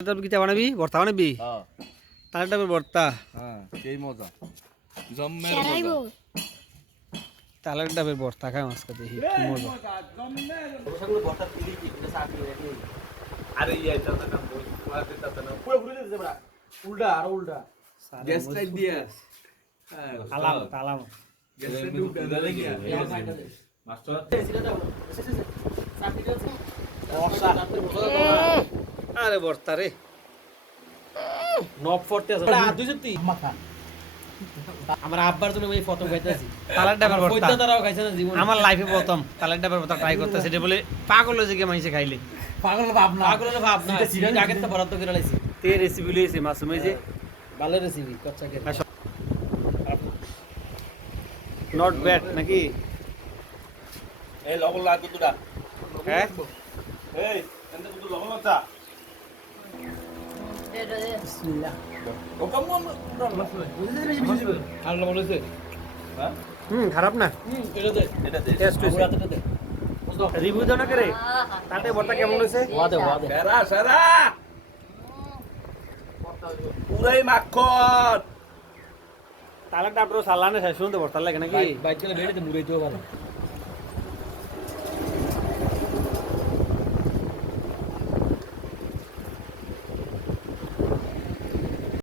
কি চা বানাবি ভর্তা বানাবি হ্যাঁ তালের ডাবের ভর্তা হ্যাঁ সেই মজা জম্মের সেরাইবো মজা তালের ডাবের ভর্তা খাই আজকে দেখি কি মজা আরে ইয়া এটা না বই তোমার দিতা না পুরো ঘুরে দিতে বড়া উল্টা আর উল্টা গ্যাস লাইট দিয়া হ্যাঁ আলাম আলাম গ্যাস লাইট উল্টা দালে গিয়া মাস্টার আরে ভর্তা রে নব ফরতে আছে দুই সত্যি আমার আব্বার জন্য আমি প্রথম খাইতেছি তালের ডাবের ভর্তা কইতা তারাও খাইছে না জীবন আমার লাইফে প্রথম তালের ডাবের ভর্তা ট্রাই করতে সেটা বলে পাগল হয়ে যে মাইসে খাইলে পাগল ভাব না আগে তো বরাদ্দ করে লাইছি তে রেসিপি লইছে মাসুমে যে ভালো রেসিপি কচ্চা কে নট ব্যাড নাকি এই লগল লাগতো দুটা হ্যাঁ এই এন্ড তো লগল আচ্ছা বিসমিল্লাহ ও কাম আল্লাহ বলেছে হ্যাঁ খারাপ না এটা দে এটা দে টেস্ট হইছে রাতে দে রিভিউ দাও না করে তাতে ভর্তা কেমন হইছে ওয়াদে সেরা সেরা পুরাই মাখন তালের ডাবরো সালানে শেষ শুনতে ভর্তা লাগে নাকি বাইক চলে বেড়ে তো মুড়াইতেও ভালো